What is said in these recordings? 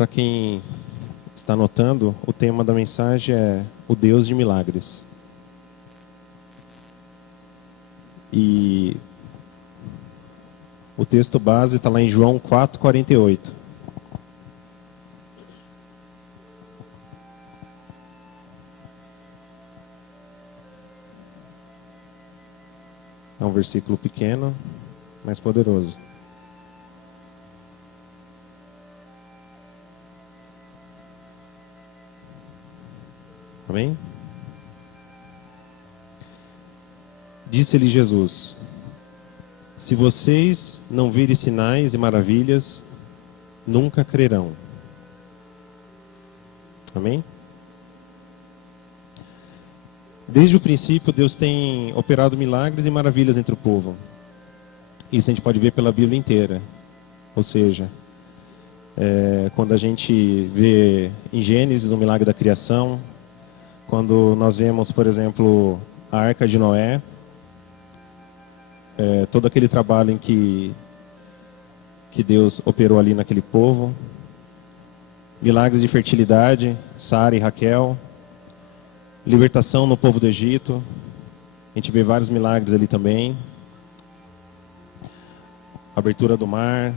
para quem está anotando, o tema da mensagem é o Deus de milagres. E o texto base está lá em João 4:48. É um versículo pequeno, mas poderoso. Amém? Disse-lhe Jesus: se vocês não virem sinais e maravilhas, nunca crerão. Amém? Desde o princípio, Deus tem operado milagres e maravilhas entre o povo. Isso a gente pode ver pela Bíblia inteira. Ou seja, quando a gente vê em Gênesis o milagre da criação, quando nós vemos, por exemplo, a Arca de Noé, todo aquele trabalho em que Deus operou ali naquele povo, milagres de fertilidade, Sara e Raquel, libertação no povo do Egito, a gente vê vários milagres ali também, abertura do mar,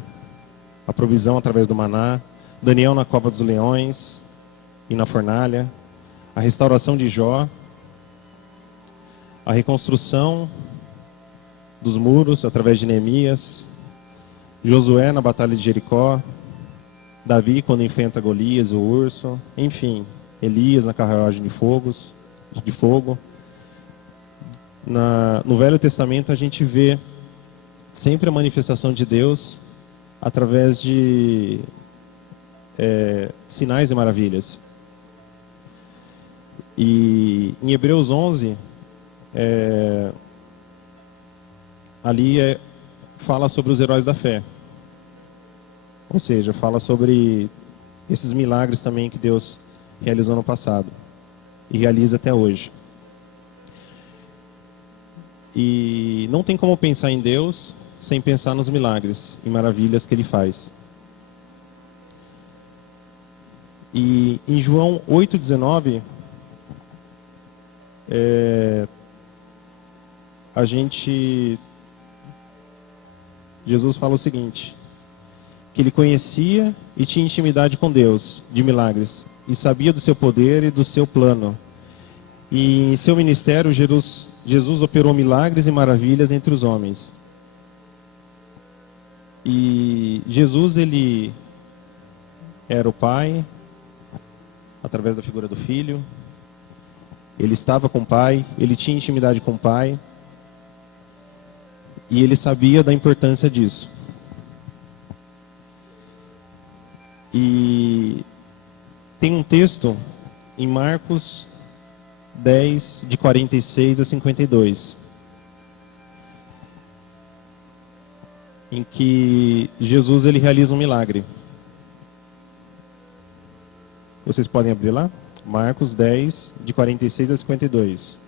a provisão através do maná, Daniel na cova dos leões e na fornalha, a restauração de Jó, a reconstrução dos muros através de Neemias, Josué na batalha de Jericó, Davi quando enfrenta Golias, o urso, enfim, Elias na carruagem de fogo. No Velho Testamento a gente vê sempre a manifestação de Deus através de sinais e maravilhas. E em Hebreus 11, ali fala sobre os heróis da fé. Ou seja, fala sobre esses milagres também que Deus realizou no passado e realiza até hoje. E não tem como pensar em Deus sem pensar nos milagres e maravilhas que Ele faz. E em João 8,19, Jesus fala o seguinte, que Ele conhecia e tinha intimidade com Deus, de milagres, e sabia do seu poder e do seu plano. E em seu ministério, Jesus operou milagres e maravilhas entre os homens. E Jesus, Ele era o Pai, através da figura do Filho. Ele estava com o Pai, Ele tinha intimidade com o Pai. E Ele sabia da importância disso. E tem um texto em Marcos 10, de 46 a 52, em que Jesus ele realiza um milagre. Vocês podem abrir lá? Marcos 10, de 46 a 52.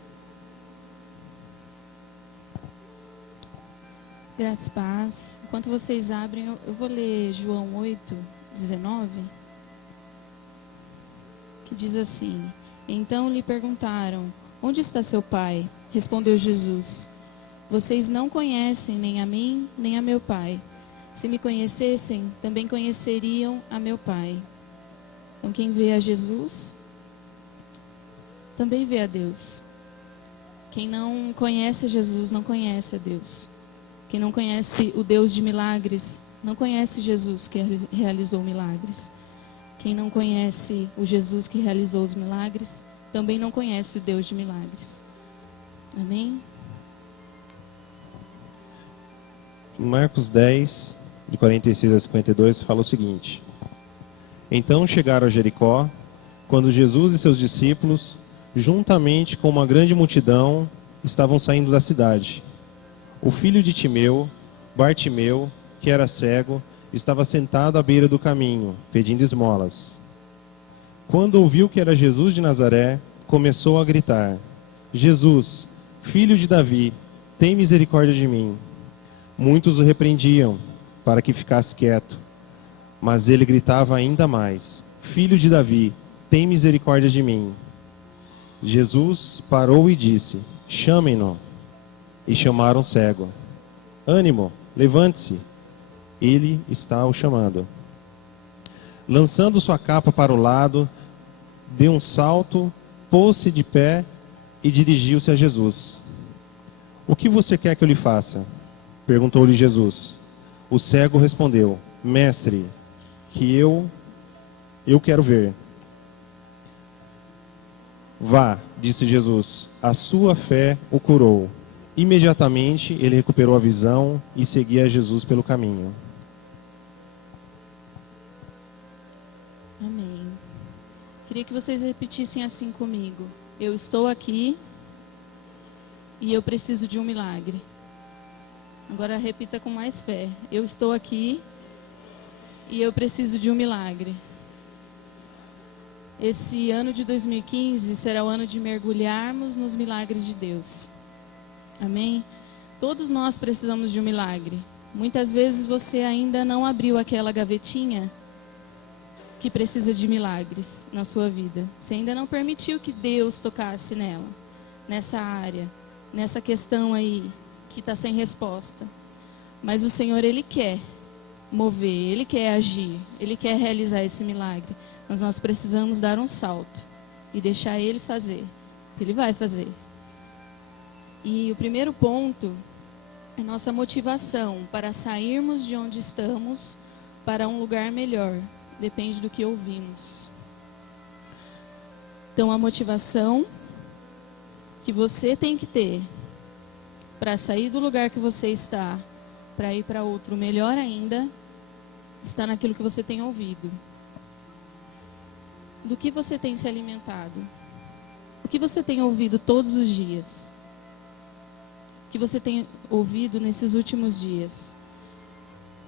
Graças e paz. Enquanto vocês abrem, eu vou ler João 8:19, que diz assim: então lhe perguntaram, onde está seu pai? Respondeu Jesus, vocês não conhecem nem a mim, nem a meu pai. Se me conhecessem, também conheceriam a meu pai. Então quem vê a Jesus, também vê a Deus. Quem não conhece a Jesus, não conhece a Deus. Quem não conhece o Deus de milagres, não conhece Jesus que realizou milagres. Quem não conhece o Jesus que realizou os milagres, também não conhece o Deus de milagres. Amém? Em Marcos 10, de 46 a 52, fala o seguinte: então chegaram a Jericó, quando Jesus e seus discípulos, juntamente com uma grande multidão, estavam saindo da cidade. O filho de Timeu, Bartimeu, que era cego, estava sentado à beira do caminho, pedindo esmolas. Quando ouviu que era Jesus de Nazaré, começou a gritar: Jesus, filho de Davi, tem misericórdia de mim. Muitos o repreendiam, para que ficasse quieto. Mas ele gritava ainda mais: Filho de Davi, tem misericórdia de mim. Jesus parou e disse: Chamem-no. E chamaram o cego. Ânimo, levante-se. Ele está o chamando. Lançando sua capa para o lado, deu um salto, pôs-se de pé e dirigiu-se a Jesus. O que você quer que eu lhe faça? Perguntou-lhe Jesus. O cego respondeu: Mestre, que eu quero ver. Vá, disse Jesus, a sua fé o curou. Imediatamente ele recuperou a visão e seguia Jesus pelo caminho. Amém. Queria que vocês repetissem assim comigo. Eu estou aqui e eu preciso de um milagre. Agora repita com mais fé. Eu estou aqui e eu preciso de um milagre. Esse ano de 2015 será o ano de mergulharmos nos milagres de Deus. Amém? Todos nós precisamos de um milagre. Muitas vezes você ainda não abriu aquela gavetinha que precisa de milagres na sua vida. Você ainda não permitiu que Deus tocasse nela, nessa área, nessa questão aí que está sem resposta. Mas o Senhor, Ele quer mover, Ele quer agir, Ele quer realizar esse milagre. Mas nós precisamos dar um salto e deixar Ele fazer. Ele vai fazer. E o primeiro ponto é nossa motivação para sairmos de onde estamos para um lugar melhor. Depende do que ouvimos. Então, a motivação que você tem que ter para sair do lugar que você está, para ir para outro melhor ainda, está naquilo que você tem ouvido. Do que você tem se alimentado? O que você tem ouvido todos os dias? O que você tem ouvido nesses últimos dias?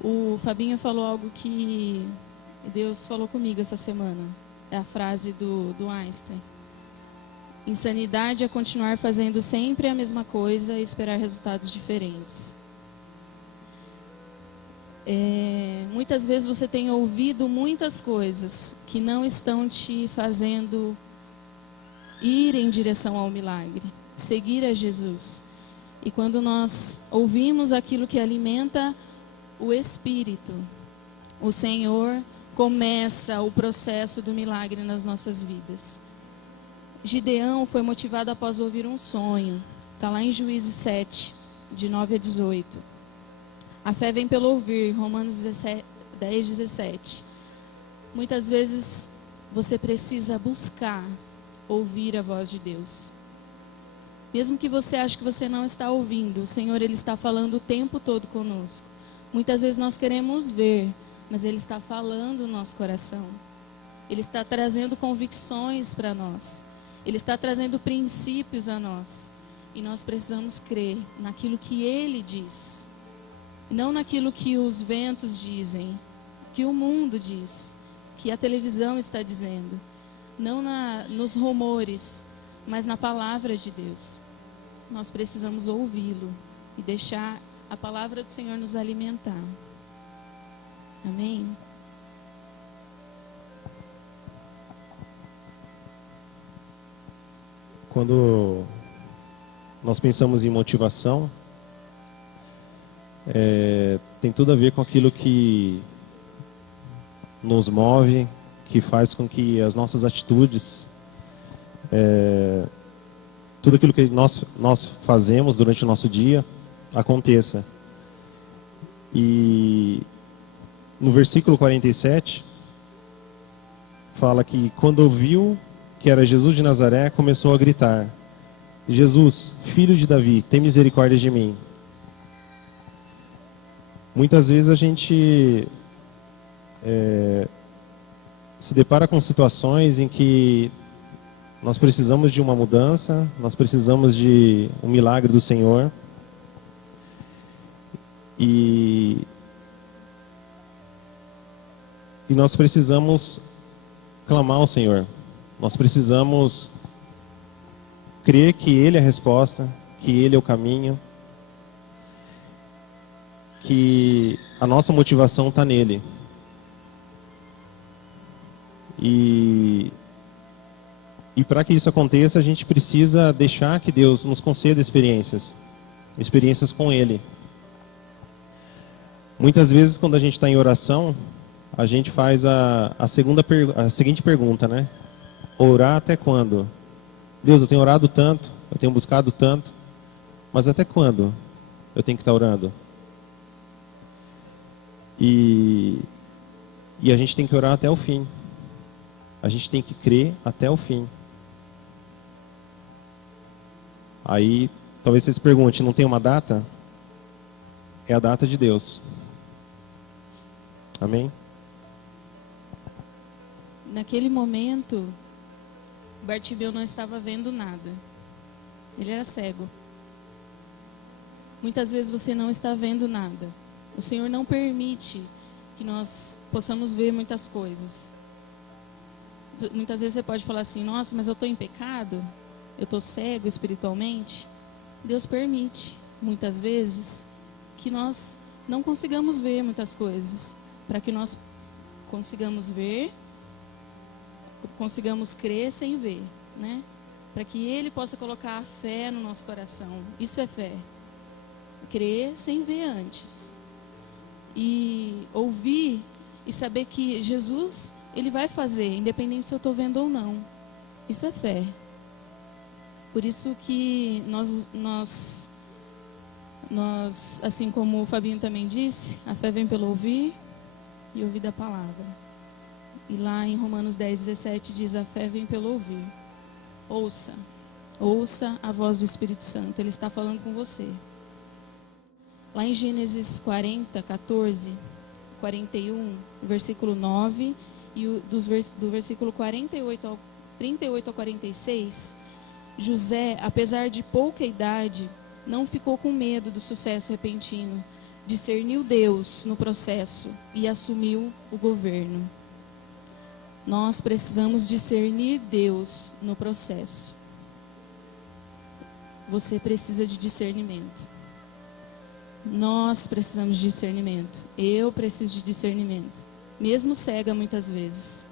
O Fabinho falou algo que Deus falou comigo essa semana. É a frase do Einstein. Insanidade é continuar fazendo sempre a mesma coisa e esperar resultados diferentes. Muitas vezes você tem ouvido muitas coisas que não estão te fazendo ir em direção ao milagre, seguir a Jesus. E quando nós ouvimos aquilo que alimenta o Espírito, o Senhor começa o processo do milagre nas nossas vidas. Gideão foi motivado após ouvir um sonho. Está lá em Juízes 7, de 9 a 18. A fé vem pelo ouvir, Romanos 10, 17. Muitas vezes você precisa buscar ouvir a voz de Deus. Mesmo que você ache que você não está ouvindo, o Senhor, Ele está falando o tempo todo conosco. Muitas vezes nós queremos ver, mas Ele está falando no nosso coração. Ele está trazendo convicções para nós. Ele está trazendo princípios a nós. E nós precisamos crer naquilo que Ele diz. E não naquilo que os ventos dizem, que o mundo diz, que a televisão está dizendo. Não nos rumores, mas na palavra de Deus. Nós precisamos ouvi-lo e deixar a palavra do Senhor nos alimentar. Amém? Quando nós pensamos em motivação, tem tudo a ver com aquilo que nos move, que faz com que as nossas atitudes, tudo aquilo que nós fazemos durante o nosso dia aconteça. E no versículo 47 fala que quando ouviu que era Jesus de Nazaré, começou a gritar: Jesus, filho de Davi, tem misericórdia de mim. Muitas vezes a gente se depara com situações em que nós precisamos de uma mudança, nós precisamos de um milagre do Senhor. E nós precisamos clamar ao Senhor. Nós precisamos crer que Ele é a resposta, que Ele é o caminho, que a nossa motivação está nele. E para que isso aconteça, a gente precisa deixar que Deus nos conceda experiências com Ele. Muitas vezes, quando a gente está em oração, a gente faz a seguinte pergunta, né? Orar até quando? Deus, eu tenho orado tanto, eu tenho buscado tanto, mas até quando eu tenho que estar orando? E a gente tem que orar até o fim. A gente tem que crer até o fim. Aí, talvez você se pergunte, não tem uma data? É a data de Deus. Amém? Naquele momento, Bartimeu não estava vendo nada. Ele era cego. Muitas vezes você não está vendo nada. O Senhor não permite que nós possamos ver muitas coisas. Muitas vezes você pode falar assim, nossa, mas eu estou em pecado? Eu estou cego espiritualmente? Deus permite, muitas vezes, que nós não consigamos ver muitas coisas. Para que nós consigamos ver, consigamos crer sem ver, né? Para que Ele possa colocar a fé no nosso coração. Isso é fé. Crer sem ver antes. E ouvir e saber que Jesus, Ele vai fazer, independente se eu estou vendo ou não. Isso é fé. Por isso que nós, assim como o Fabinho também disse, a fé vem pelo ouvir e ouvir da palavra. E lá em Romanos 10:17 diz, a fé vem pelo ouvir. Ouça a voz do Espírito Santo, Ele está falando com você. Lá em Gênesis 40, 14, 41, versículo 9, e do versículo 38 ao 46, José, apesar de pouca idade, não ficou com medo do sucesso repentino, discerniu Deus no processo e assumiu o governo. Nós precisamos discernir Deus no processo. Você precisa de discernimento. Nós precisamos de discernimento. Eu preciso de discernimento. Mesmo cega muitas vezes.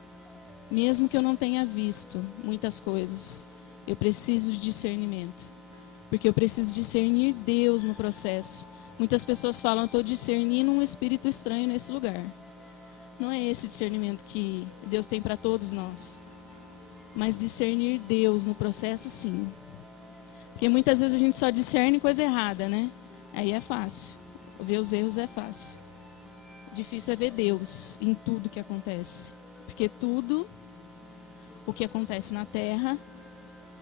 Mesmo que eu não tenha visto muitas coisas. Eu preciso de discernimento. Porque eu preciso discernir Deus no processo. Muitas pessoas falam, eu estou discernindo um espírito estranho nesse lugar. Não é esse discernimento que Deus tem para todos nós. Mas discernir Deus no processo, sim. Porque muitas vezes a gente só discerne coisa errada, né? Aí é fácil. Ver os erros é fácil. Difícil é ver Deus em tudo que acontece. Porque tudo o que acontece na terra,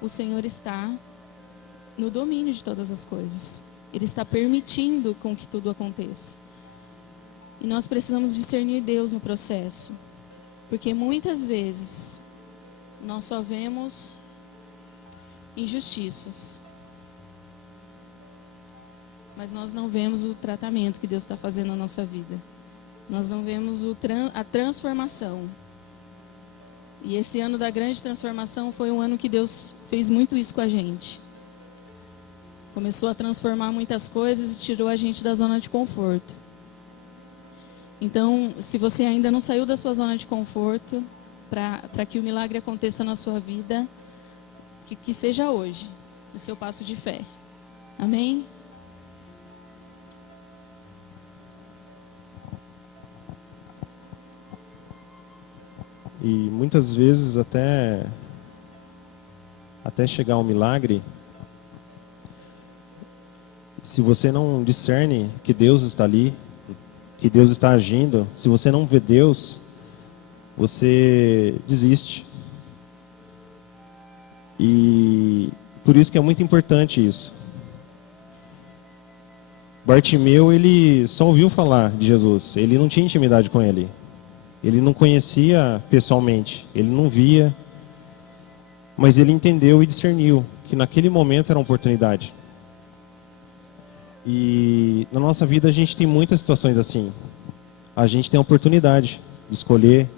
o Senhor está no domínio de todas as coisas. Ele está permitindo com que tudo aconteça. E nós precisamos discernir Deus no processo. Porque muitas vezes nós só vemos injustiças. Mas nós não vemos o tratamento que Deus está fazendo na nossa vida. Nós não vemos a transformação. E esse ano da grande transformação foi um ano que Deus fez muito isso com a gente. Começou a transformar muitas coisas e tirou a gente da zona de conforto. Então, se você ainda não saiu da sua zona de conforto, para que o milagre aconteça na sua vida, que seja hoje, o seu passo de fé. Amém? E muitas vezes até chegar ao milagre, se você não discerne que Deus está ali, que Deus está agindo, se você não vê Deus, você desiste. E por isso que é muito importante isso. Bartimeu, ele só ouviu falar de Jesus, ele não tinha intimidade com ele. Ele não conhecia pessoalmente, ele não via, mas ele entendeu e discerniu que naquele momento era uma oportunidade. E na nossa vida a gente tem muitas situações assim. A gente tem a oportunidade de escolher,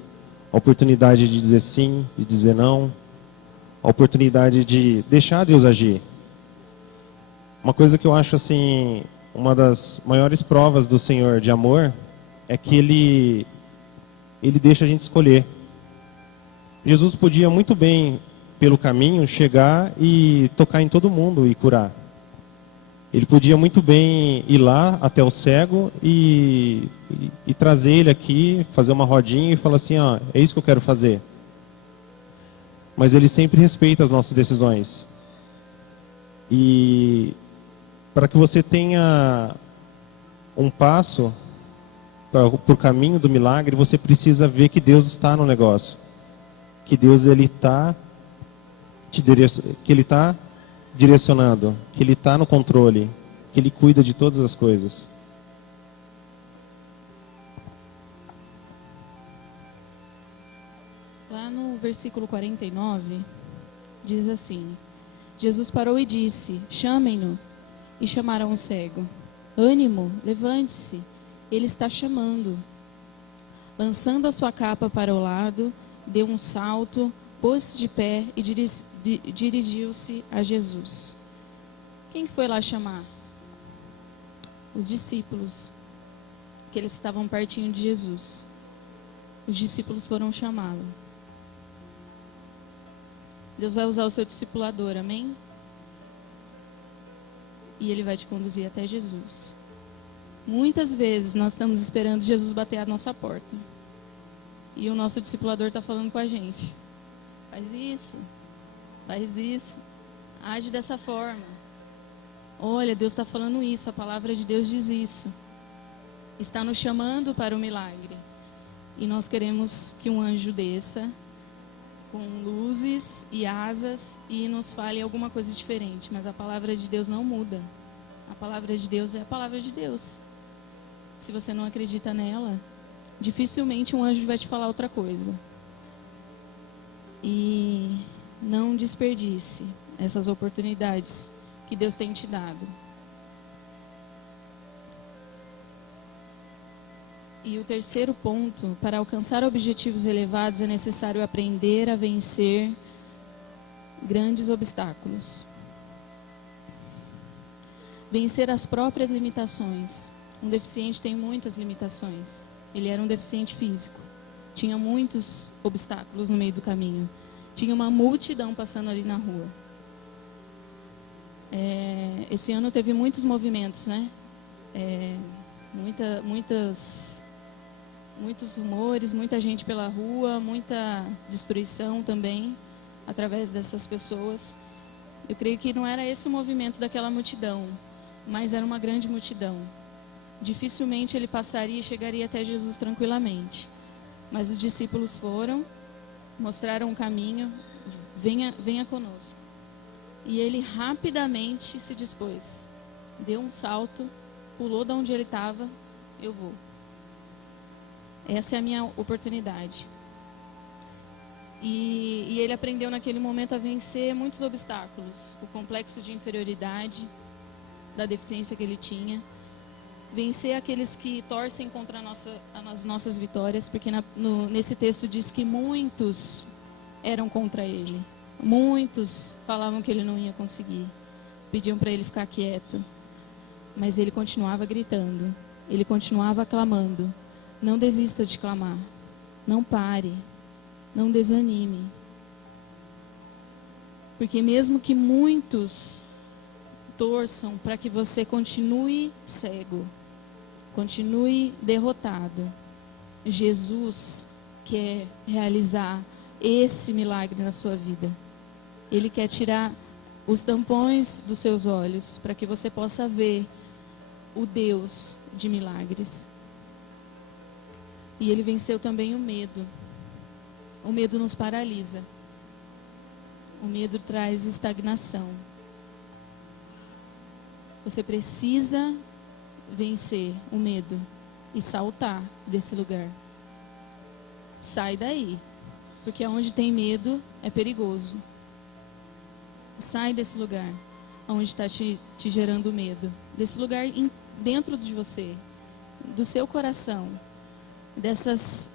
a oportunidade de dizer sim, de dizer não, a oportunidade de deixar Deus agir. Uma coisa que eu acho assim, uma das maiores provas do Senhor de amor é que Ele deixa a gente escolher. Jesus podia muito bem, pelo caminho, chegar e tocar em todo mundo e curar. Ele podia muito bem ir lá até o cego e trazer ele aqui, fazer uma rodinha e falar assim, ó, é isso que eu quero fazer. Mas ele sempre respeita as nossas decisões. E para que você tenha um passo para o caminho do milagre, você precisa ver que Deus está no negócio. Que Deus ele está direcionando, que Ele está no controle, que Ele cuida de todas as coisas. Lá no versículo 49, diz assim: Jesus parou e disse: chamem-no. E chamaram o cego. Ânimo, levante-se, ele está chamando. Lançando a sua capa para o lado, deu um salto, pôs-se de pé e dirigiu-se a Jesus. Quem foi lá chamar? Os discípulos, que eles estavam pertinho de Jesus. Os discípulos foram chamá-lo. Deus vai usar o seu discipulador, amém? E Ele vai te conduzir até Jesus. Muitas vezes nós estamos esperando Jesus bater a nossa porta. E o nosso discipulador está falando com a gente. Faz isso, age dessa forma. Olha, Deus está falando isso, a palavra de Deus diz isso. Está nos chamando para o milagre. E nós queremos que um anjo desça com luzes e asas e nos fale alguma coisa diferente. Mas a palavra de Deus não muda. A palavra de Deus é a palavra de Deus. Se você não acredita nela, dificilmente um anjo vai te falar outra coisa. E não desperdice essas oportunidades que Deus tem te dado. E o terceiro ponto: para alcançar objetivos elevados é necessário aprender a vencer grandes obstáculos. Vencer as próprias limitações. Um deficiente tem muitas limitações. Ele era um deficiente físico. Tinha muitos obstáculos no meio do caminho. Tinha uma multidão passando ali na rua. Esse ano teve muitos movimentos, né? Muitos rumores, muita gente pela rua, muita destruição também, através dessas pessoas. Eu creio que não era esse o movimento daquela multidão, mas era uma grande multidão. Dificilmente ele passaria e chegaria até Jesus tranquilamente. Mas os discípulos foram, mostraram o caminho, venha conosco. E ele rapidamente se dispôs. Deu um salto, pulou de onde ele estava, eu vou. Essa é a minha oportunidade. E ele aprendeu naquele momento a vencer muitos obstáculos. O complexo de inferioridade, da deficiência que ele tinha. Vencer aqueles que torcem contra as nossas vitórias, porque nesse texto diz que muitos eram contra ele. Muitos falavam que ele não ia conseguir. Pediam para ele ficar quieto. Mas ele continuava gritando. Ele continuava clamando. Não desista de clamar. Não pare. Não desanime. Porque mesmo que muitos torçam para que você continue cego, continue derrotado, Jesus quer realizar esse milagre na sua vida. Ele quer tirar os tampões dos seus olhos para que você possa ver o Deus de milagres. E ele venceu também o medo. O medo nos paralisa. O medo traz estagnação. Você precisa vencer o medo e saltar desse lugar. Sai daí, porque onde tem medo é perigoso. Sai desse lugar, onde está te gerando medo. Desse lugar dentro de você, do seu coração, desses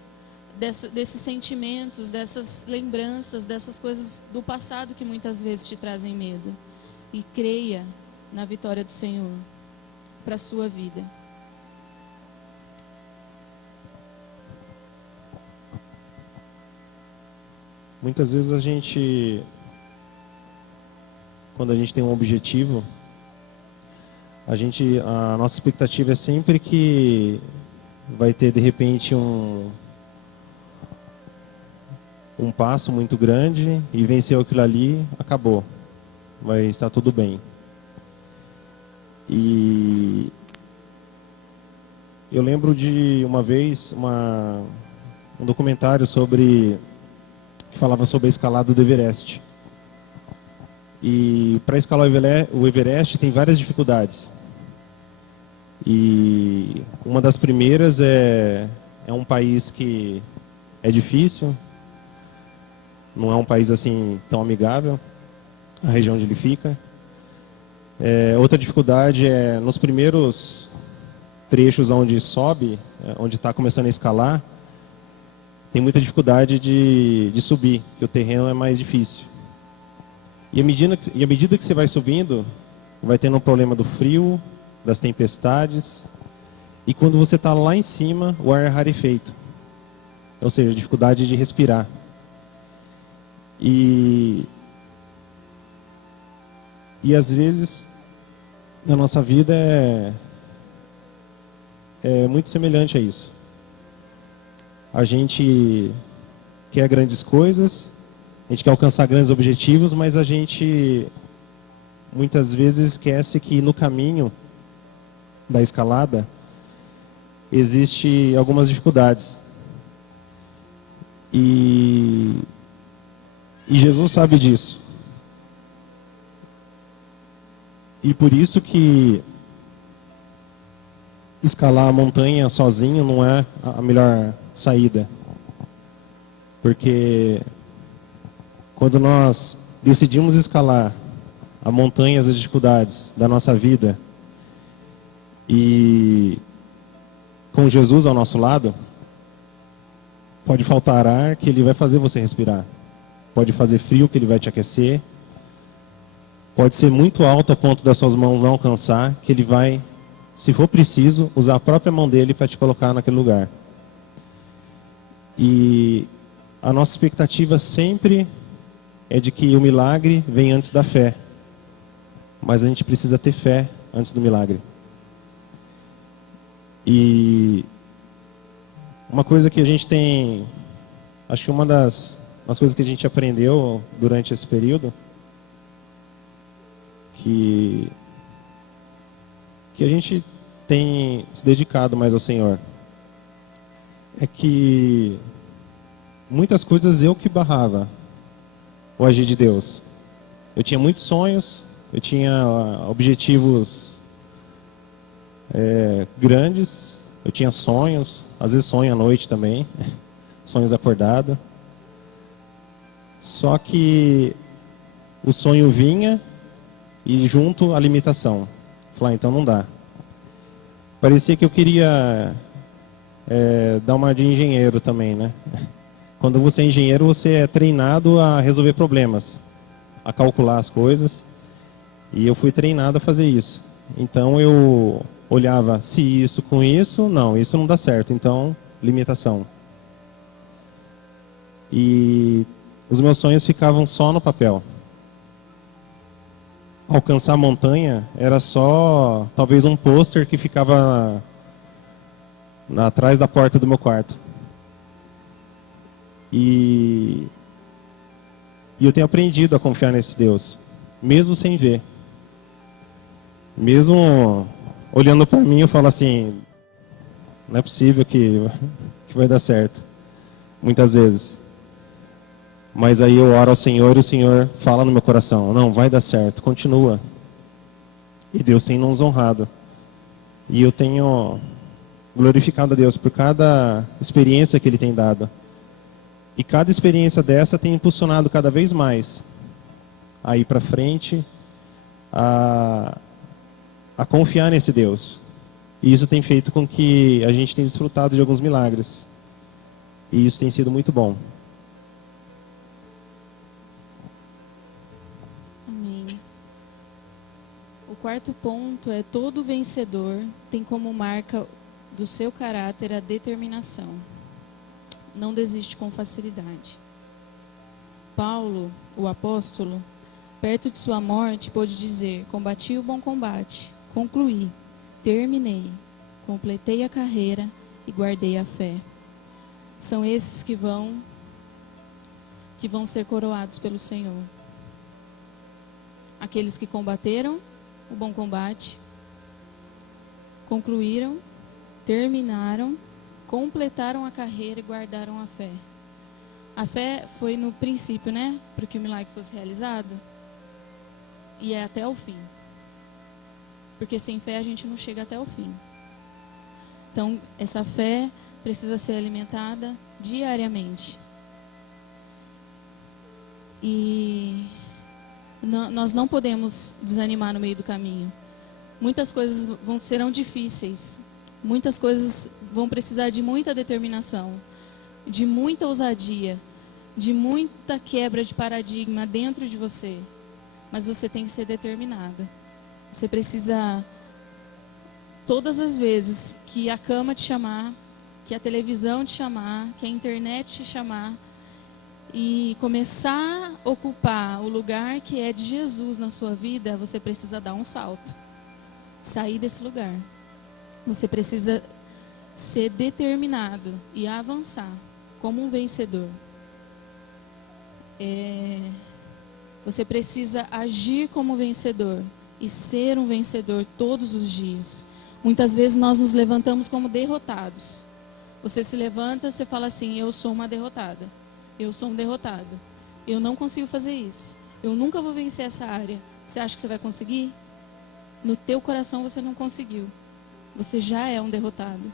sentimentos, dessas lembranças, dessas coisas do passado que muitas vezes te trazem medo. E creia na vitória do Senhor para a sua vida. muitas vezes quando a gente tem um objetivo, a nossa expectativa é sempre que vai ter de repente um passo muito grande e venceu aquilo ali, acabou, vai estar tudo bem. E eu lembro de uma vez um documentário que falava sobre a escalada do Everest. E para escalar o Everest tem várias dificuldades. E uma das primeiras é um país que é difícil, não é um país assim tão amigável, a região onde ele fica. Outra dificuldade é nos primeiros trechos onde sobe, onde está começando a escalar, tem muita dificuldade de subir, porque o terreno é mais difícil. E à medida que você vai subindo, vai tendo um problema do frio, das tempestades. E quando você está lá em cima, o ar é rarefeito. Ou seja, dificuldade de respirar. E às vezes, na nossa vida é muito semelhante a isso. A gente quer grandes coisas, a gente quer alcançar grandes objetivos, mas a gente muitas vezes esquece que no caminho da escalada existe algumas dificuldades. E Jesus sabe disso. E por isso que escalar a montanha sozinho não é a melhor saída. Porque quando nós decidimos escalar a montanha, as dificuldades da nossa vida, e com Jesus ao nosso lado, pode faltar ar que ele vai fazer você respirar. Pode fazer frio que ele vai te aquecer. Pode ser muito alto a ponto das suas mãos não alcançar, que ele vai, se for preciso, usar a própria mão dele para te colocar naquele lugar. E a nossa expectativa sempre é de que o milagre vem antes da fé. Mas a gente precisa ter fé antes do milagre. E uma coisa que a gente tem, acho que uma das coisas que a gente aprendeu durante esse período, que a gente tem se dedicado mais ao Senhor, é que muitas coisas eu que barrava o agir de Deus. Eu tinha muitos sonhos, eu tinha objetivos grandes, eu tinha sonhos, às vezes sonho à noite também, sonhos acordados. Só que o sonho vinha e junto a limitação. Falei, então não dá. Parecia que eu queria dar uma de engenheiro também, né? Quando você é engenheiro, você é treinado a resolver problemas, a calcular as coisas. E eu fui treinado a fazer isso. Então eu olhava, se isso com isso, não, isso não dá certo. Então, limitação. E os meus sonhos ficavam só no papel. Alcançar a montanha era só, talvez, um pôster que ficava atrás da porta do meu quarto. E eu tenho aprendido a confiar nesse Deus, mesmo sem ver. Mesmo olhando para mim, eu falo assim, não é possível que vai dar certo. Muitas vezes. Mas aí eu oro ao Senhor e o Senhor fala no meu coração, não, vai dar certo, continua. E Deus tem nos honrado. E eu tenho glorificado a Deus por cada experiência que Ele tem dado. E cada experiência dessa tem impulsionado cada vez mais a ir para frente, a confiar nesse Deus. E isso tem feito com que a gente tenha desfrutado de alguns milagres. E isso tem sido muito bom. Amém. O quarto ponto é: todo vencedor tem como marca do seu caráter a determinação. Não desiste com facilidade. Paulo, o apóstolo, perto de sua morte, pôde dizer: combati o bom combate, concluí, terminei, completei a carreira e guardei a fé. São esses que vão ser coroados pelo Senhor. Aqueles que combateram o bom combate, concluíram, terminaram, completaram a carreira e guardaram a fé. A fé foi no princípio, né? Para que o milagre fosse realizado. E é até o fim. Porque sem fé a gente não chega até o fim. Então, essa fé precisa ser alimentada diariamente. E nós não podemos desanimar no meio do caminho. Muitas coisas serão difíceis. Muitas coisas vão precisar de muita determinação, de muita ousadia, de muita quebra de paradigma dentro de você. Mas você tem que ser determinada. Você precisa, todas as vezes que a cama te chamar, que a televisão te chamar, que a internet te chamar, e começar a ocupar o lugar que é de Jesus na sua vida, você precisa dar um salto. Sair desse lugar. Você precisa ser determinado e avançar como um vencedor. Você precisa agir como vencedor e ser um vencedor todos os dias. Muitas vezes nós nos levantamos como derrotados. Você se levanta, você fala assim: eu sou uma derrotada. Eu sou um derrotado. Eu não consigo fazer isso. Eu nunca vou vencer essa área. Você acha que você vai conseguir? No teu coração você não conseguiu. Você já é um derrotado.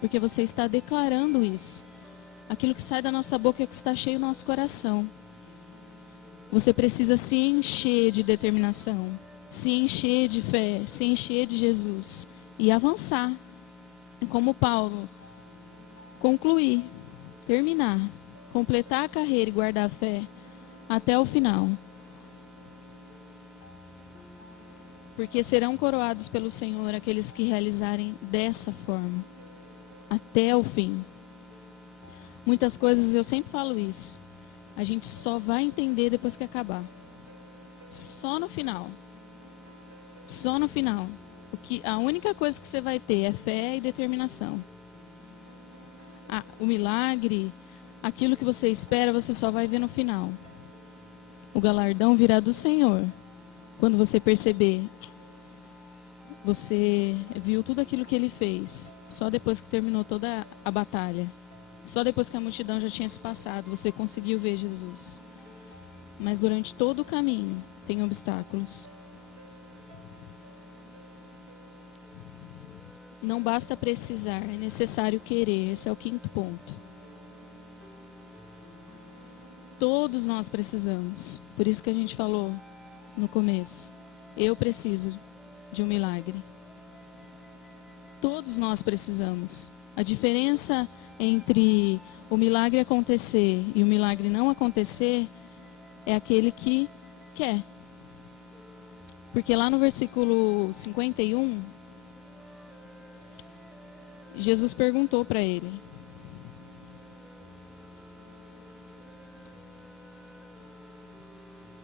Porque você está declarando isso. Aquilo que sai da nossa boca é o que está cheio no nosso coração. Você precisa se encher de determinação, se encher de fé, se encher de Jesus e avançar. Como Paulo, concluir, terminar, completar a carreira e guardar a fé até o final. Porque serão coroados pelo Senhor aqueles que realizarem dessa forma, até o fim. Muitas coisas, eu sempre falo isso, a gente só vai entender depois que acabar. Só no final. Só no final. A única coisa que você vai ter é fé e determinação. O milagre, aquilo que você espera, você só vai ver no final. O galardão virá do Senhor. Quando você perceber, você viu tudo aquilo que Ele fez, só depois que terminou toda a batalha. Só depois que a multidão já tinha se passado, você conseguiu ver Jesus. Mas durante todo o caminho, tem obstáculos. Não basta precisar, é necessário querer. Esse é o 5º ponto. Todos nós precisamos. Por isso que a gente falou no começo. Eu preciso de um milagre. Todos nós precisamos. A diferença entre o milagre acontecer e o milagre não acontecer é aquele que quer. Porque lá no versículo 51, Jesus perguntou para ele: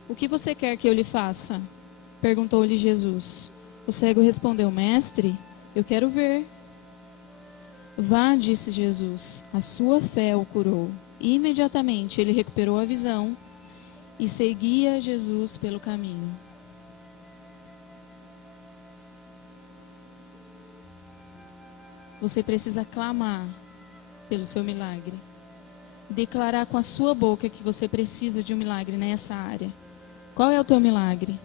o que você quer que eu lhe faça? Perguntou-lhe Jesus. O cego respondeu: mestre, eu quero ver. Vá, disse Jesus, a sua fé o curou. E imediatamente ele recuperou a visão e seguia Jesus pelo caminho. Você precisa clamar pelo seu milagre. Declarar com a sua boca que você precisa de um milagre nessa área. Qual é o teu milagre?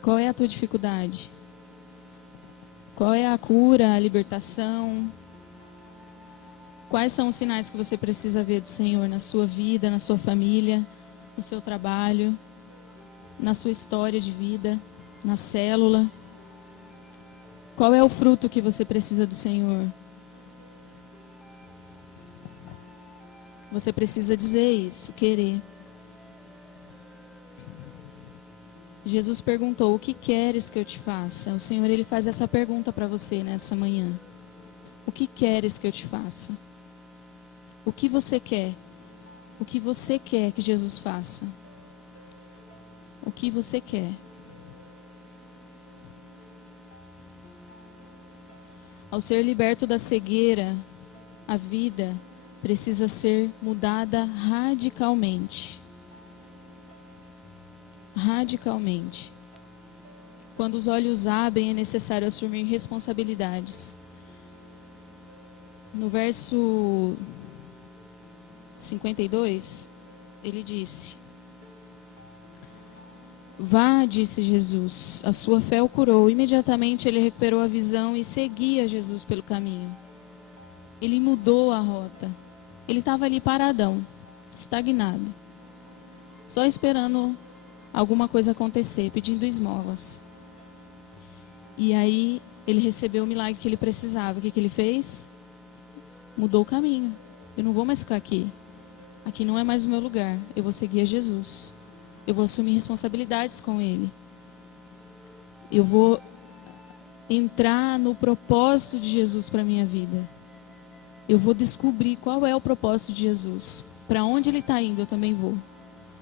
Qual é a tua dificuldade? Qual é a cura, a libertação? Quais são os sinais que você precisa ver do Senhor na sua vida, na sua família, no seu trabalho, na sua história de vida, na célula? Qual é o fruto que você precisa do Senhor? Você precisa dizer isso, querer. Jesus perguntou: o que queres que eu te faça? O Senhor, Ele faz essa pergunta para você nessa manhã. O que queres que eu te faça? O que você quer? O que você quer que Jesus faça? O que você quer? Ao ser liberto da cegueira, a vida precisa ser mudada radicalmente. Radicalmente. Quando os olhos abrem, é necessário assumir responsabilidades. No verso 52, ele disse: "Vá", disse Jesus, "a sua fé o curou." Imediatamente ele recuperou a visão e seguia Jesus pelo caminho. Ele mudou a rota. Ele estava ali paradão, estagnado, só esperando alguma coisa acontecer, pedindo esmolas. E aí ele recebeu o milagre que ele precisava. O que ele fez? Mudou o caminho. Eu não vou mais ficar aqui. Aqui não é mais o meu lugar. Eu vou seguir a Jesus. Eu vou assumir responsabilidades com Ele. Eu vou entrar no propósito de Jesus para a minha vida. Eu vou descobrir qual é o propósito de Jesus. Para onde Ele está indo, eu também vou.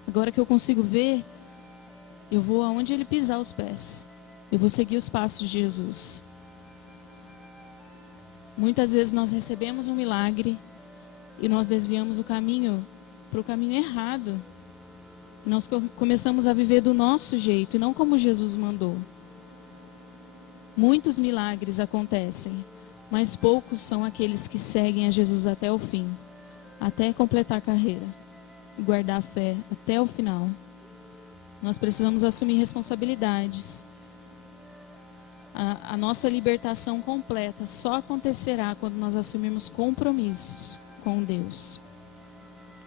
Agora que eu consigo ver, eu vou aonde Ele pisar os pés. Eu vou seguir os passos de Jesus. Muitas vezes nós recebemos um milagre e nós desviamos o caminho para o caminho errado. Nós começamos a viver do nosso jeito e não como Jesus mandou. Muitos milagres acontecem, mas poucos são aqueles que seguem a Jesus até o fim, até completar a carreira e guardar a fé até o final. Nós precisamos assumir responsabilidades. A nossa libertação completa só acontecerá quando nós assumirmos compromissos com Deus,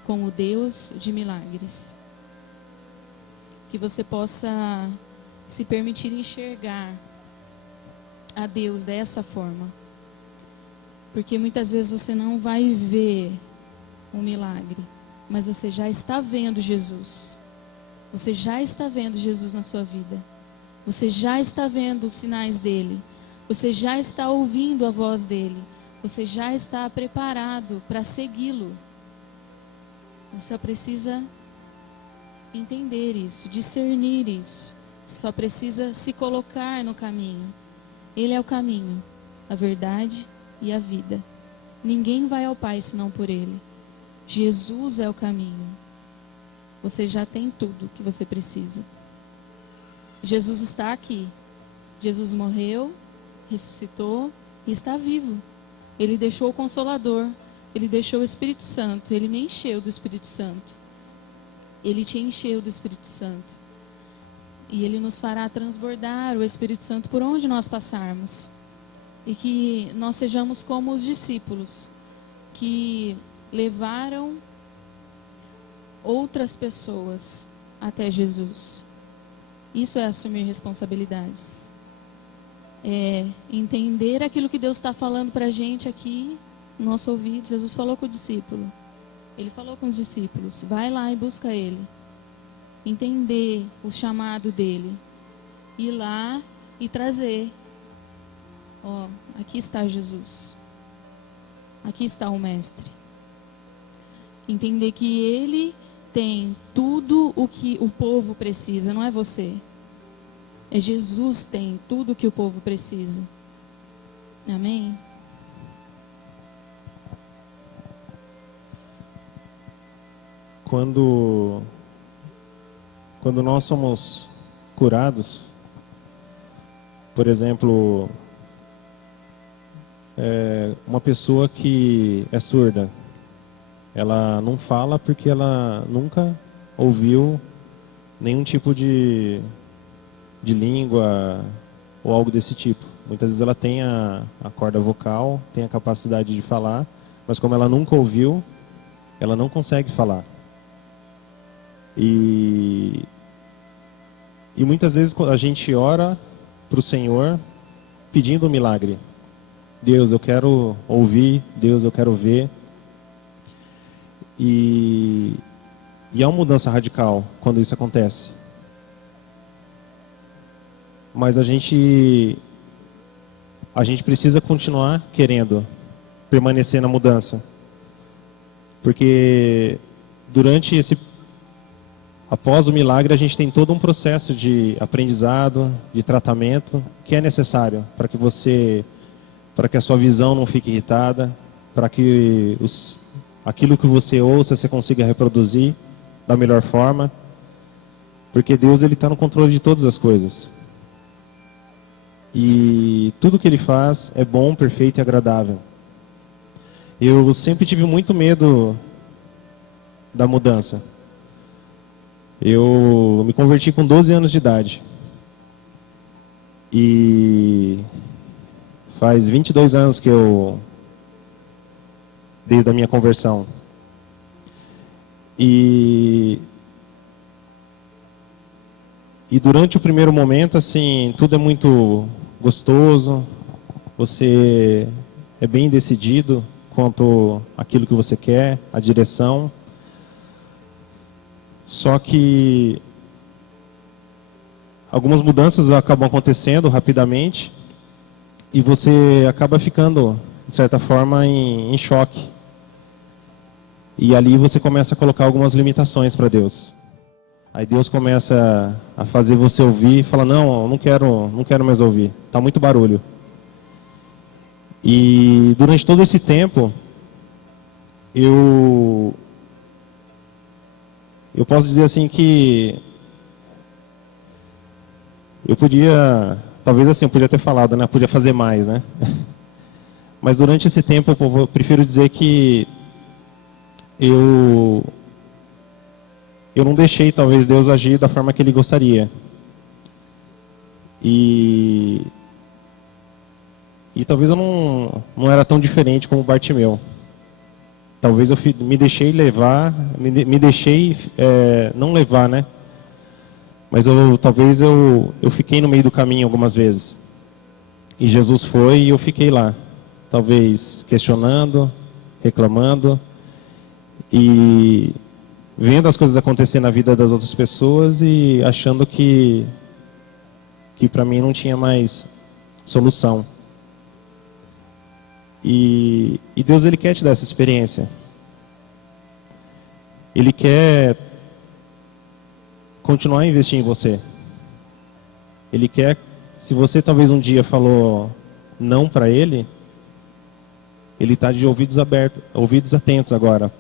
com o Deus de milagres. Que você possa se permitir enxergar a Deus dessa forma. Porque muitas vezes você não vai ver um milagre, mas você já está vendo Jesus. Você já está vendo Jesus na sua vida. Você já está vendo os sinais dele. Você já está ouvindo a voz dele. Você já está preparado para segui-lo. Você só precisa entender isso, discernir isso. Você só precisa se colocar no caminho. Ele é o caminho, a verdade e a vida. Ninguém vai ao Pai senão por ele. Jesus é o caminho. Você já tem tudo que você precisa. Jesus está aqui. Jesus morreu, ressuscitou e está vivo. Ele deixou o Consolador. Ele deixou o Espírito Santo. Ele me encheu do Espírito Santo. Ele te encheu do Espírito Santo. E Ele nos fará transbordar o Espírito Santo por onde nós passarmos. E que nós sejamos como os discípulos que levaram outras pessoas até Jesus. Isso é assumir responsabilidades. É entender aquilo que Deus está falando para a gente aqui no nosso ouvido. Jesus falou com o discípulo. Ele falou com os discípulos. Vai lá e busca Ele. Entender o chamado dEle. Ir lá e trazer. Ó, aqui está Jesus. Aqui está o Mestre. Entender que Ele tem tudo o que o povo precisa, não é você. É Jesus tem tudo o que o povo precisa. Amém? Quando nós somos curados, por exemplo, uma pessoa que é surda, ela não fala porque ela nunca ouviu nenhum tipo de língua ou algo desse tipo. Muitas vezes ela tem a corda vocal, tem a capacidade de falar, mas como ela nunca ouviu, ela não consegue falar. E muitas vezes a gente ora para o Senhor pedindo um milagre. Deus, eu quero ouvir. Deus, eu quero ver. E há uma mudança radical quando isso acontece. Mas a gente precisa continuar querendo permanecer na mudança. Porque após o milagre, a gente tem todo um processo de aprendizado, de tratamento, que é necessário para que a sua visão não fique irritada, para que aquilo que você ouça, você consiga reproduzir da melhor forma, porque Deus ele está no controle de todas as coisas. E tudo que Ele faz é bom, perfeito e agradável. Eu sempre tive muito medo da mudança. Eu me converti com 12 anos de idade. E faz 22 anos desde a minha conversão. E durante o primeiro momento, assim, tudo é muito gostoso, você é bem decidido quanto àquilo que você quer, a direção. Só que algumas mudanças acabam acontecendo rapidamente e você acaba ficando, de certa forma, em choque. E ali você começa a colocar algumas limitações para Deus. Aí Deus começa a fazer você ouvir e fala, não, não quero mais ouvir, está muito barulho. E durante todo esse tempo, eu posso dizer assim que eu podia, talvez assim, eu podia ter falado, né? Eu podia fazer mais, né? Mas durante esse tempo, eu prefiro dizer que eu não deixei, talvez, Deus agir da forma que Ele gostaria. E talvez eu não era tão diferente como Bartimeu. Talvez eu me deixei levar, me deixei não levar, né? Mas talvez eu fiquei no meio do caminho algumas vezes. E Jesus foi e eu fiquei lá. Talvez questionando, reclamando e vendo as coisas acontecer na vida das outras pessoas e achando que para mim não tinha mais solução. E Deus, Ele quer te dar essa experiência. Ele quer continuar a investir em você. Ele quer, se você talvez um dia falou não para Ele, Ele está de ouvidos abertos, ouvidos atentos agora.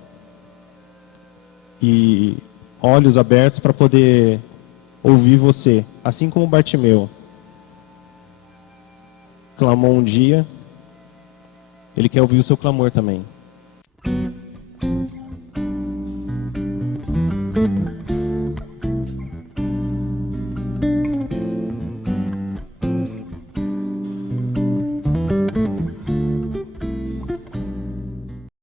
E olhos abertos para poder ouvir você. Assim como Bartimeu clamou um dia, Ele quer ouvir o seu clamor também.